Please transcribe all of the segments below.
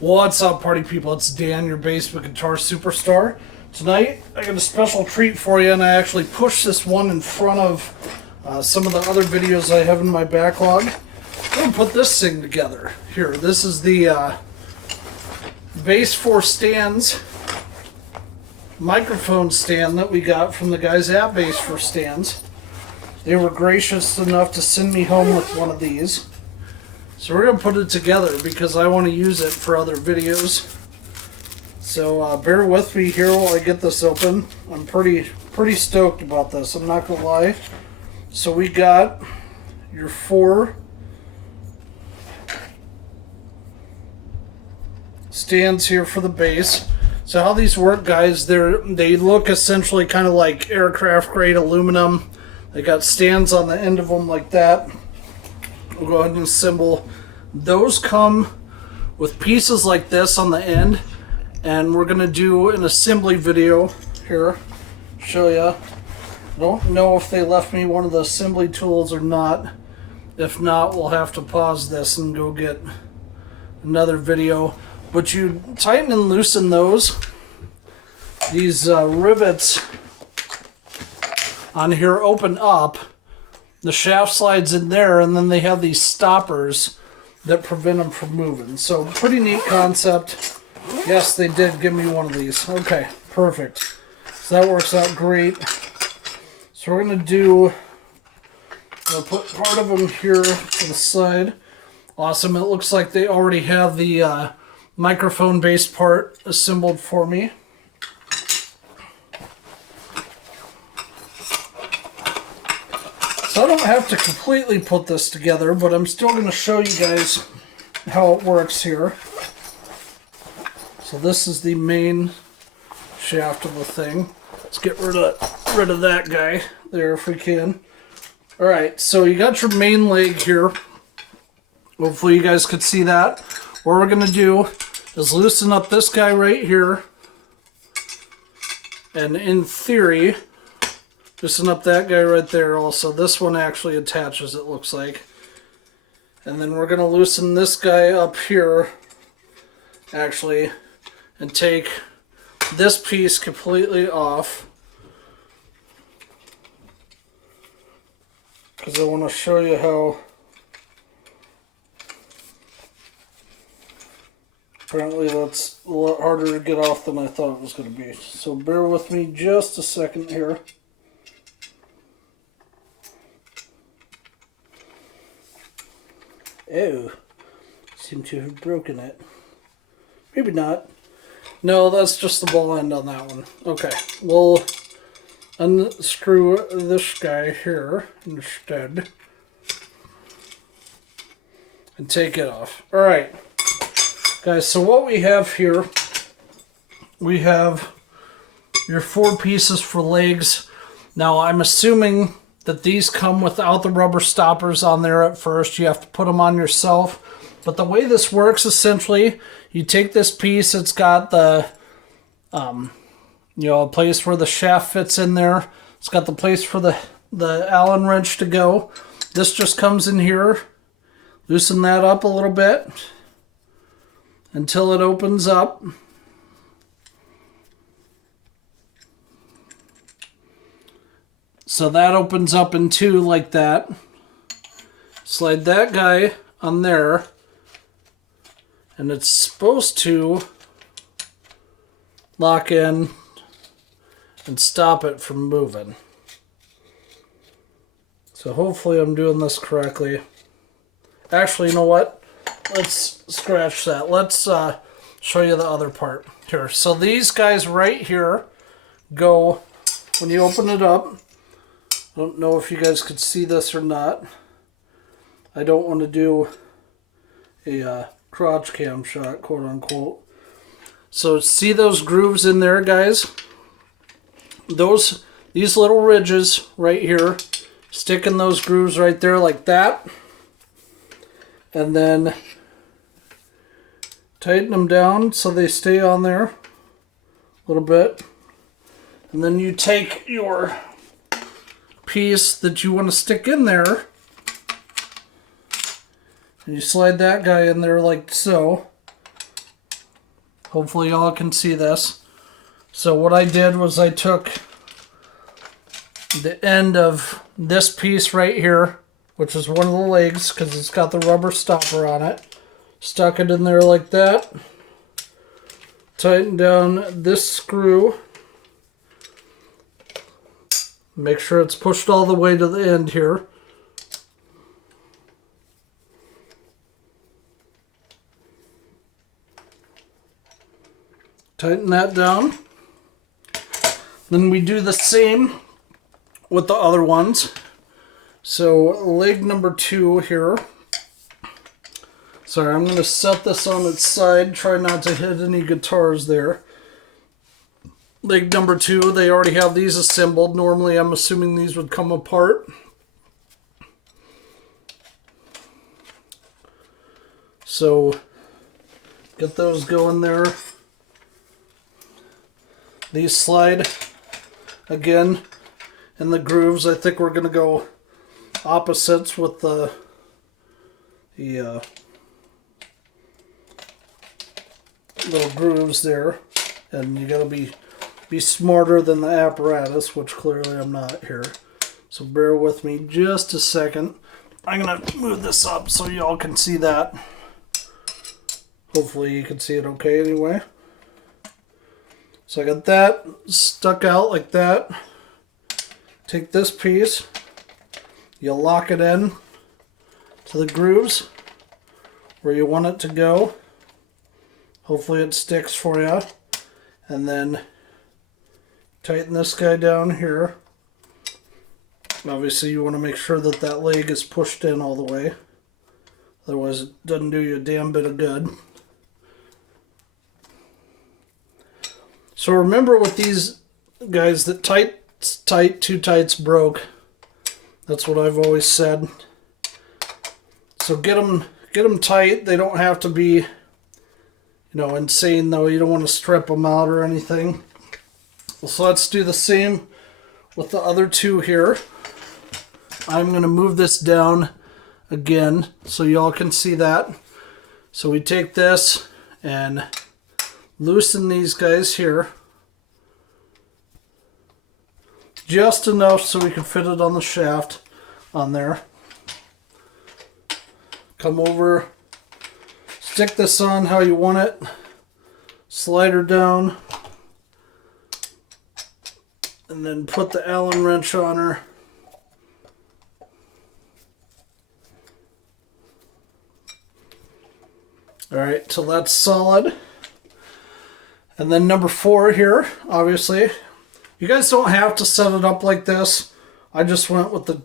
What's up, party people? It's Dan, your basement guitar superstar. Tonight, I got a special treat for you, and I actually pushed this one in front of some of the other videos I have in my backlog. I'm going to put this thing together. Here, this is the Bass for Stands microphone stand that we got from the guys at Bass for Stands. They were gracious enough to send me home with one of these. So we're going to put it together because I want to use it for other videos. So bear with me here while I get this open. I'm pretty stoked about this, I'm not going to lie. So we got your 4 stands here for the bass. So how these work, guys, they look essentially kind of like aircraft grade aluminum. They got stands on the end of them like that. We'll go ahead and assemble. Those come with pieces like this on the end, and we're going to do an assembly video here. Show you. I don't know if they left me one of the assembly tools or not. If not, we'll have to pause this and go get another video. But you tighten and loosen those. These rivets on here open up. The shaft slides in there, and then they have these stoppers that prevent them from moving. So pretty neat concept. Yes, they did give me one of these. Okay, perfect. So that works out great. So we're going to put part of them here to the side. Awesome. It looks like they already have the microphone base part assembled for me. So I don't have to completely put this together, but I'm still going to show you guys how it works here. So this is the main shaft of the thing. Let's get rid of that guy there if we can. Alright, so you got your main leg here. Hopefully you guys could see that. What we're going to do is loosen up this guy right here. And in theory, loosen up that guy right there also. This one actually attaches, it looks like. And then we're going to loosen this guy up here, actually, and take this piece completely off. Because I want to show you how apparently that's a lot harder to get off than I thought it was going to be. So bear with me just a second here. Oh, seem to have broken it. Maybe not. No, that's just the ball end on that one. Okay, we'll unscrew this guy here instead and take it off. Alright, guys, so what we have here, we have your 4 pieces for legs. Now, I'm assuming that these come without the rubber stoppers on there at first. You have to put them on yourself. But the way this works, essentially, you take this piece, it's got the, a place where the shaft fits in there. It's got the place for the Allen wrench to go. This just comes in here. Loosen that up a little bit until it opens up. So that opens up in 2 like that. Slide that guy on there. And it's supposed to lock in and stop it from moving. So hopefully I'm doing this correctly. Actually, you know what? Let's scratch that. Let's show you the other part here. So these guys right here go, when you open it up, I don't know if you guys could see this or not. I don't want to do a crotch cam shot, quote unquote. So see those grooves in there, guys? These little ridges right here, stick in those grooves right there like that. And then tighten them down so they stay on there a little bit. And then you take your piece that you want to stick in there and you slide that guy in there like so. Hopefully y'all can see this. So what I did was I took the end of this piece right here, which is one of the legs because it's got the rubber stopper on it, stuck it in there like that, tighten down this screw, make sure it's pushed all the way to the end here. Tighten that down. Then we do the same with the other ones. So leg number 2 here. Sorry, I'm going to set this on its side. Try not to hit any guitars there. Leg number 2, they already have these assembled. Normally I'm assuming these would come apart. So get those going there. These slide again in the grooves. I think we're going to go opposites with the little grooves there. And you got to be smarter than the apparatus, which clearly I'm not here. So bear with me just a second. I'm going to move this up so y'all can see that. Hopefully you can see it okay anyway. So I got that stuck out like that. Take this piece, you lock it in to the grooves where you want it to go. Hopefully it sticks for you. And then tighten this guy down here. Obviously you want to make sure that that leg is pushed in all the way. Otherwise it doesn't do you a damn bit of good. So remember with these guys that tight, too tight's broke. That's what I've always said. So get them tight. They don't have to be, insane though. You don't want to strip them out or anything. So let's do the same with the other 2 here. I'm going to move this down again so y'all can see that. So we take this and loosen these guys here. Just enough so we can fit it on the shaft on there. Come over, stick this on how you want it. Slide her down. And then put the Allen wrench on her. Alright, till that's solid. And then number 4 here, obviously. You guys don't have to set it up like this. I just went with the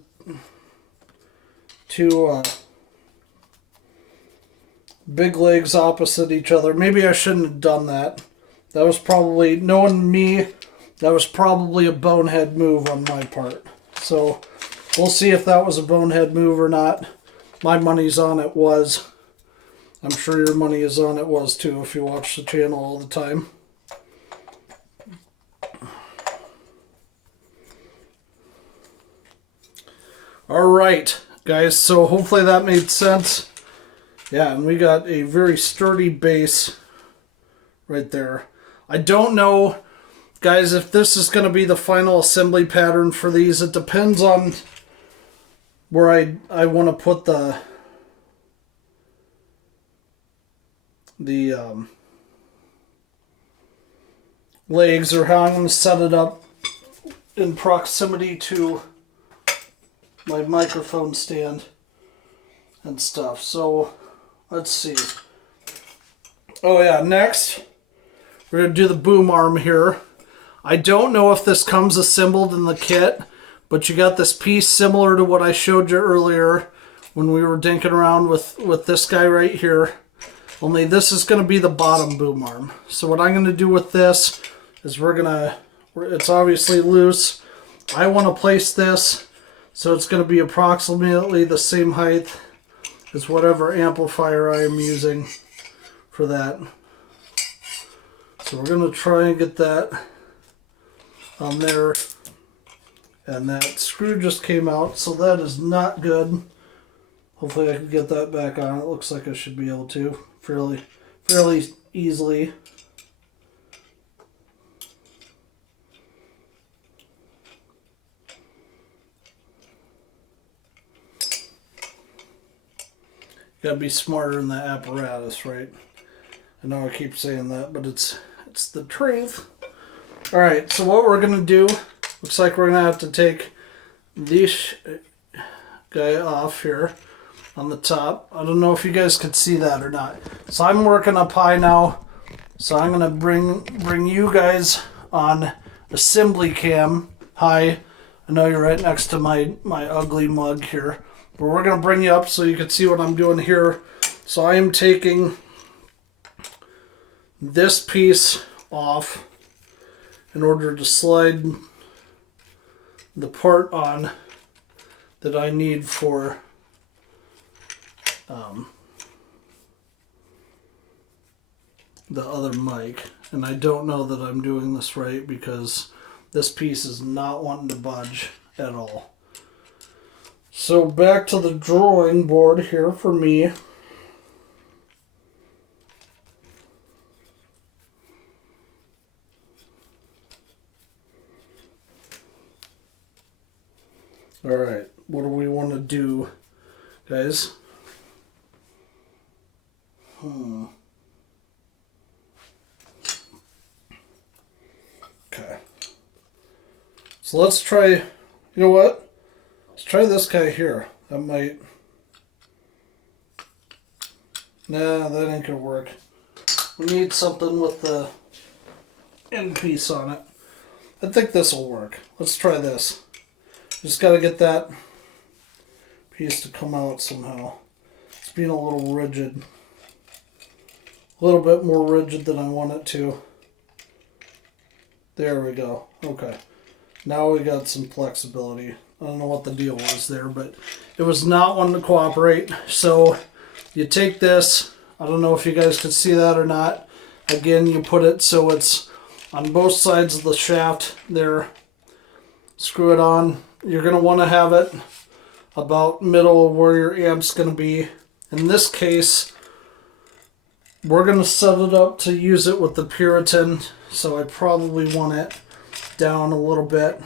2 big legs opposite each other. Maybe I shouldn't have done that. That was probably, knowing me, that was probably a bonehead move on my part. So we'll see if that was a bonehead move or not. My money's on it was. I'm sure your money is on it was too if you watch the channel all the time. Alright, guys, so hopefully that made sense. Yeah, and we got a very sturdy base right there. I don't know, guys, if this is going to be the final assembly pattern for these. It depends on where I want to put the legs, or how I'm going to set it up in proximity to my microphone stand and stuff. So let's see. Oh yeah, next we're going to do the boom arm here. I don't know if this comes assembled in the kit, but you got this piece similar to what I showed you earlier when we were dinking around with this guy right here. Only this is going to be the bottom boom arm. So what I'm going to do with this is it's obviously loose. I want to place this so it's going to be approximately the same height as whatever amplifier I am using for that. So we're going to try and get that on there. And that screw just came out, so that is not good. Hopefully I can get that back on. It looks like I should be able to fairly easily. gotta be smarter in the apparatus, right? I know I keep saying that, but it's the truth. All right, so what we're gonna do, looks like we're gonna have to take this guy off here on the top. I don't know if you guys could see that or not. So I'm working up high now. So I'm gonna bring you guys on assembly cam. Hi, I know you're right next to my ugly mug here, but we're gonna bring you up so you can see what I'm doing here. So I am taking this piece off in order to slide the part on that I need for the other mic. And I don't know that I'm doing this right because this piece is not wanting to budge at all. So back to the drawing board here for me. All right, what do we want to do, guys? Okay. So let's try, you know what? Let's try this guy here. That might... Nah, that ain't gonna work. We need something with the end piece on it. I think this will work. Let's try this. Just got to get that piece to come out somehow. It's being a little rigid. A little bit more rigid than I want it to. There we go. Okay. Now we got some flexibility. I don't know what the deal was there, but it was not wanting to cooperate. So you take this. I don't know if you guys could see that or not. Again, you put it so it's on both sides of the shaft there. Screw it on. You're going to want to have it about middle of where your amp's going to be. In this case, we're going to set it up to use it with the Puritan, so I probably want it down a little bit.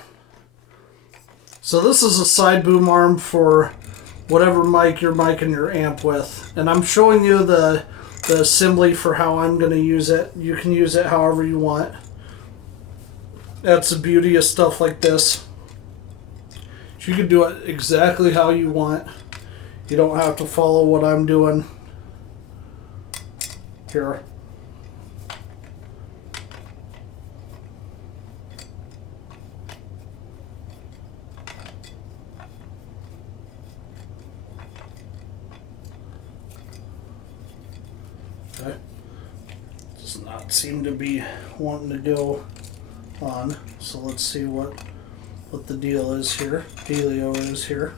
So this is a side boom arm for whatever mic you're micing your amp with. And I'm showing you the assembly for how I'm going to use it. You can use it however you want. That's the beauty of stuff like this. You can do it exactly how you want. You don't have to follow what I'm doing here. Okay. Does not seem to be wanting to go on. So let's see what the deal is here. Dealio is here.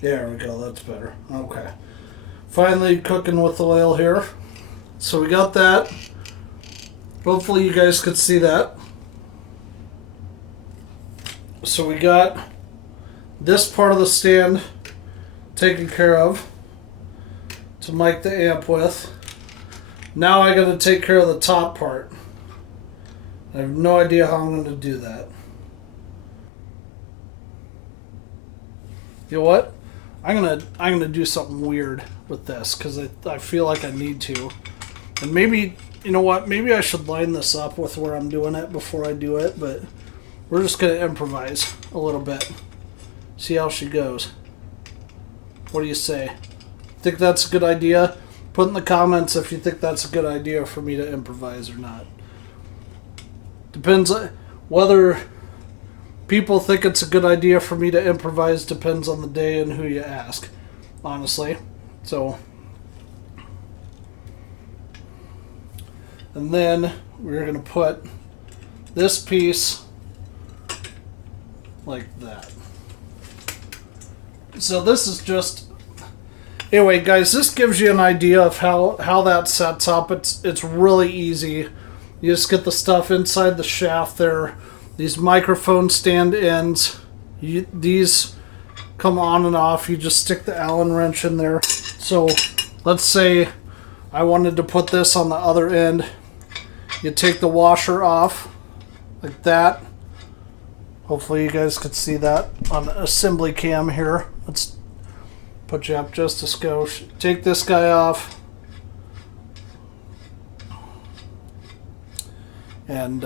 There we go, that's better. Okay. Finally cooking with oil here. So we got that. Hopefully you guys could see that. So we got this part of the stand taken care of to mic the amp with. Now I gotta take care of the top part. I have no idea how I'm gonna do that. You know what? I'm gonna do something weird with this because I feel like I need to. And maybe, you know what? Maybe I should line this up with where I'm doing it before I do it, but we're just gonna improvise a little bit. See how she goes. What do you say? Think that's a good idea? Put in the comments if you think that's a good idea for me to improvise or not. Depends whether people think it's a good idea for me to improvise, depends on the day and who you ask, honestly. So, and then we're going to put this piece like that. So this is just, anyway guys, this gives you an idea of how that sets up. It's really easy. You just get the stuff inside the shaft there. These microphone stand ends, these come on and off. You just stick the Allen wrench in there. So let's say I wanted to put this on the other end. You take the washer off like that. Hopefully you guys could see that on assembly cam here. Let's put you up just a skosh. Take this guy off. And,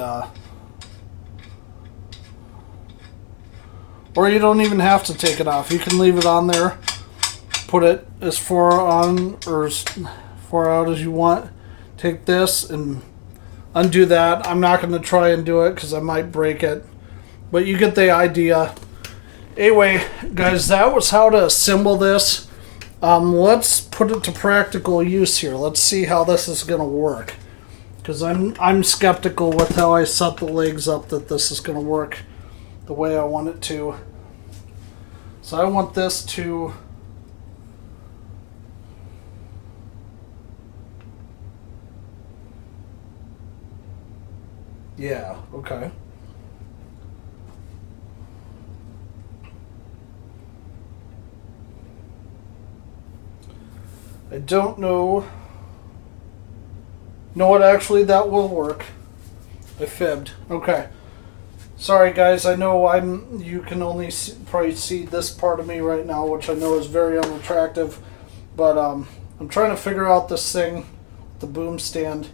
or you don't even have to take it off. You can leave it on there. Put it as far on or as far out as you want. Take this and undo that. I'm not going to try and do it because I might break it. But you get the idea. Anyway, guys, that was how to assemble this. Let's put it to practical use here. Let's see how this is going to work. Because I'm skeptical with how I set the legs up that this is going to work the way I want it to. So I want this to... Yeah, okay. I don't know. Know what? Actually, that will work. I fibbed. Okay. Sorry, guys. I know you can only probably see this part of me right now, which I know is very unattractive. But I'm trying to figure out this thing, the boom stand,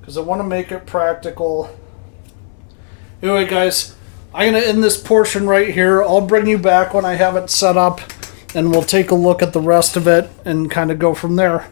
because I want to make it practical. Anyway, guys, I'm going to end this portion right here. I'll bring you back when I have it set up, and we'll take a look at the rest of it and kind of go from there.